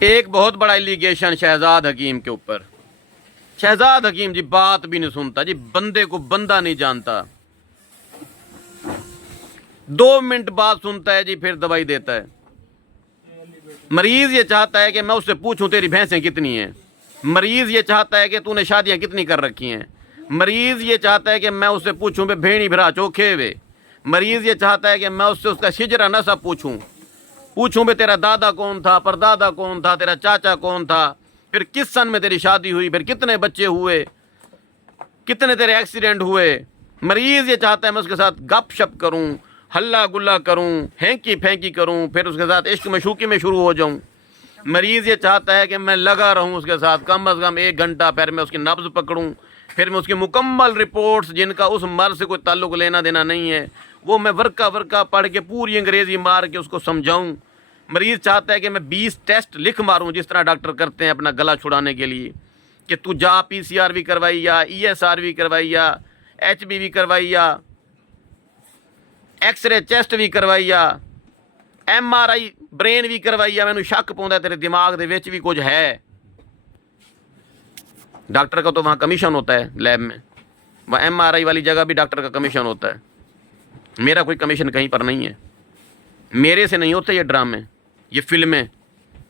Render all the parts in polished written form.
ایک بہت بڑا ایلیگیشن شہزاد حکیم کے اوپر. شہزاد حکیم جی بات بھی نہیں سنتا جی، بندے کو بندہ نہیں جانتا. 2 منٹ بعد سنتا ہے جی، پھر دوائی دیتا ہے. مریض یہ چاہتا ہے کہ میں اس سے پوچھوں تیری بھینسیں کتنی ہیں. مریض یہ چاہتا ہے کہ تو نے شادیاں کتنی کر رکھی ہیں. مریض یہ چاہتا ہے کہ میں اس سے پوچھوں بے بھیڑی بھرا چوکھے ہوئے. مریض یہ چاہتا ہے کہ میں اس کا شجرہ نسب پوچھوں بے تیرا دادا کون تھا، پردادا کون تھا، تیرا چاچا کون تھا، پھر کس سن میں تیری شادی ہوئی، پھر کتنے بچے ہوئے، کتنے تیرے ایکسیڈنٹ ہوئے. مریض یہ چاہتا ہے میں اس کے ساتھ گپ شپ کروں، ہلا گلا کروں، ہینکی پھینکی کروں، پھر اس کے ساتھ عشق مشوقی میں شروع ہو جاؤں. مریض یہ چاہتا ہے کہ میں لگا رہوں اس کے ساتھ کم از کم 1 گھنٹہ، پھر میں اس کی نبض پکڑوں، پھر میں اس کی مکمل رپورٹس جن کا اس مرض سے کوئی تعلق لینا دینا نہیں ہے وہ میں ورقہ پڑھ کے پوری انگریزی مار کے اس کو سمجھاؤں. مریض چاہتا ہے کہ میں 20 ٹیسٹ لکھ ماروں جس طرح ڈاکٹر کرتے ہیں اپنا گلا چھڑانے کے لیے، کہ تو جا PCR بھی کروائی یا ESR بھی کروائی یا HB بھی کروائی یا ایکس رے چیسٹ بھی کروائی یا MRI برین بھی کروائی یا. مینوں شک پوندا تیرے دماغ دے وچ بھی کچھ ہے. ڈاکٹر کا تو وہاں کمیشن ہوتا ہے لیب میں، وہاں MRI والی جگہ بھی ڈاکٹر کا کمیشن ہوتا ہے. میرا کوئی کمیشن کہیں پر نہیں ہے، میرے سے نہیں ہوتے یہ ڈرامے، یہ فلمیں.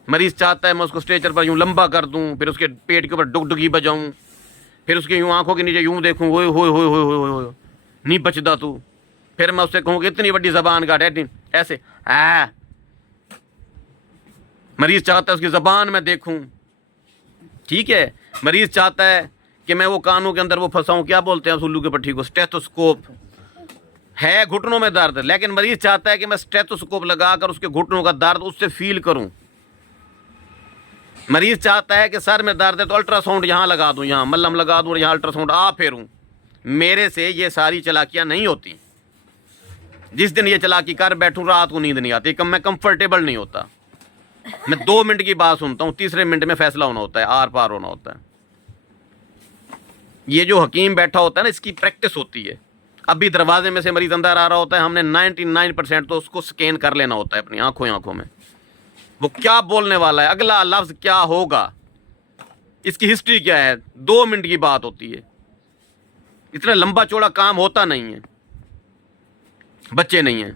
مریض چاہتا ہے میں اس کو اسٹریچر پر یوں لمبا کر دوں، پھر اس کے پیٹ کے اوپر ڈگڈگی بجاؤں، پھر اس کے یوں آنکھوں کے نیچے یوں دیکھوں، ہوئے ہوئے ہوئے ہوئے ہوئے ہوئے نہیں بچدا تو. پھر میں اس سے کہوں کہ اتنی بڑی زبان کا ایسے مریض چاہتا ہے اس کی زبان میں دیکھوں. ٹھیک ہے، مریض چاہتا ہے کہ میں وہ کانوں کے اندر وہ پھنساؤں، کیا بولتے ہیں سلو کے پٹھی کو، اسٹیتھوسکوپ. ہے گھٹنوں میں درد لیکن مریض چاہتا ہے کہ میں اسٹیتھوسکوپ لگا کر اس کے گھٹنوں کا درد اس سے فیل کروں. مریض چاہتا ہے کہ سر میں درد ہے تو الٹرا ساؤنڈ یہاں لگا دوں، یہاں ملم لگا دوں اور یہاں الٹرا ساؤنڈ پھیروں. میرے سے یہ ساری چلاکیاں نہیں ہوتی. جس دن یہ چلاکی کر بیٹھوں رات کو نیند نہیں آتی، میں کمفرٹیبل نہیں ہوتا. میں 2 منٹ کی بات سنتا ہوں، تیسرے منٹ میں فیصلہ ہونا ہوتا ہے، آر پار ہونا ہوتا ہے. یہ جو حکیم بیٹھا ہوتا ہے نا، اس کی پریکٹس ہوتی ہے. ابھی دروازے میں سے مریض اندر آ رہا ہوتا ہے، ہم نے 99% تو اس کو سکین کر لینا ہوتا ہے اپنی آنکھوں میں. وہ کیا بولنے والا ہے، اگلا لفظ کیا ہوگا، اس کی ہسٹری کیا ہے. 2 منٹ کی بات ہوتی ہے، اتنا لمبا چوڑا کام ہوتا نہیں ہے. بچے نہیں ہیں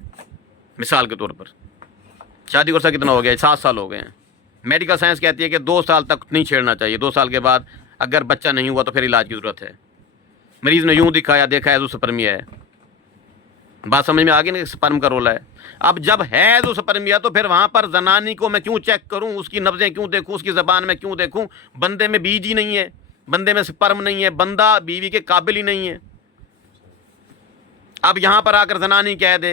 مثال کے طور پر، شادی کو کتنا ہو گیا، 7 سال ہو گئے ہیں. میڈیکل سائنس کہتی ہے کہ 2 سال تک نہیں چھیڑنا چاہیے، 2 سال کے بعد اگر بچہ نہیں ہوا تو پھر علاج کی ضرورت ہے. مریض نے یوں دکھایا، دیکھا ایزوسپرمیا ہے. بات سمجھ میں آ گئی نا، سپرم کا رول ہے. اب جب ہے ایزوسپرمیا تو پھر وہاں پر زنانی کو میں کیوں چیک کروں، اس کی نبضیں کیوں دیکھوں، اس کی زبان میں کیوں دیکھوں. بندے میں بیج ہی نہیں ہے، بندے میں سپرم نہیں ہے، بندہ بیوی کے قابل ہی نہیں ہے. اب یہاں پر آ کر زنانی کہہ دے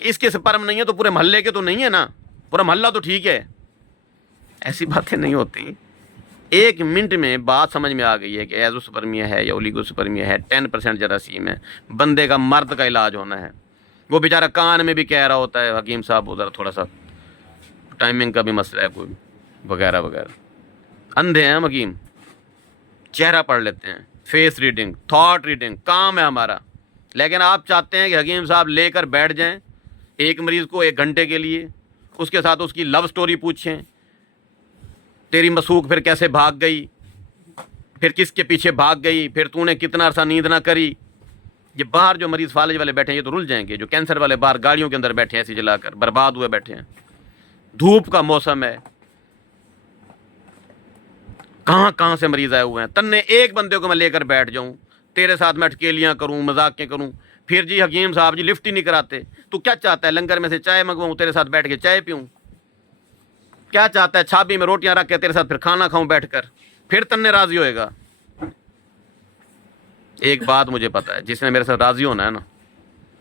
کہ اس کے سپرم نہیں ہے تو پورے محلے کے تو نہیں ہے نا، پورا محلہ تو ٹھیک ہے. ایسی باتیں نہیں ہوتی. 1 منٹ میں بات سمجھ میں آ گئی ہے کہ ایزوسپرمیا ہے یا اولیگوسپرمیا ہے، 10% جراثیم ہے. بندے کا مرد کا علاج ہونا ہے. وہ بیچارہ کان میں بھی کہہ رہا ہوتا ہے حکیم صاحب ادھر تھوڑا سا ٹائمنگ کا بھی مسئلہ ہے کوئی وغیرہ وغیرہ. اندھے ہیں ہم حکیم، چہرہ پڑھ لیتے ہیں، فیس ریڈنگ، تھاٹ ریڈنگ کام ہے ہمارا. لیکن آپ چاہتے ہیں کہ حکیم صاحب لے کر بیٹھ جائیں ایک مریض کو 1 گھنٹے کے لیے، اس کے ساتھ اس کی لو سٹوری پوچھیں، تیری مسوک پھر کیسے بھاگ گئی، پھر کس کے پیچھے بھاگ گئی، پھر تو نے کتنا عرصہ نیند نہ کری. یہ باہر جو مریض فالج والے بیٹھے ہیں یہ تو رل جائیں گے، جو کینسر والے باہر گاڑیوں کے اندر بیٹھے ہیں ایسی جلا کر برباد ہوئے بیٹھے ہیں. دھوپ کا موسم ہے، کہاں سے مریض آئے ہوئے ہیں. تنے ایک بندے کو میں لے کر بیٹھ جاؤں، تیرے ساتھ میں اٹکیلیاں کروں، مذاقیں کروں، پھر جی حکیم صاحب جی لفٹ ہی نہیں کراتے. تو کیا چاہتا ہے لنگر میں سے چائے منگواؤں تیرے ساتھ بیٹھ کے چائے پیوں؟ کیا چاہتا ہے چھابی میں روٹیاں رکھ کے تیرے ساتھ پھر کھانا کھاؤں بیٹھ کر؟ پھر تنے راضی ہوئے گا. ایک بات مجھے پتا ہے، جس نے میرے ساتھ راضی ہونا ہے نا،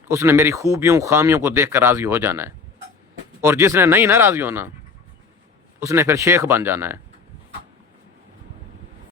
اس نے میری خوبیوں خامیوں کو دیکھ کر راضی ہو جانا ہے. اور جس نے نہیں نہ راضی ہونا، اس نے پھر شیخ بن جانا ہے.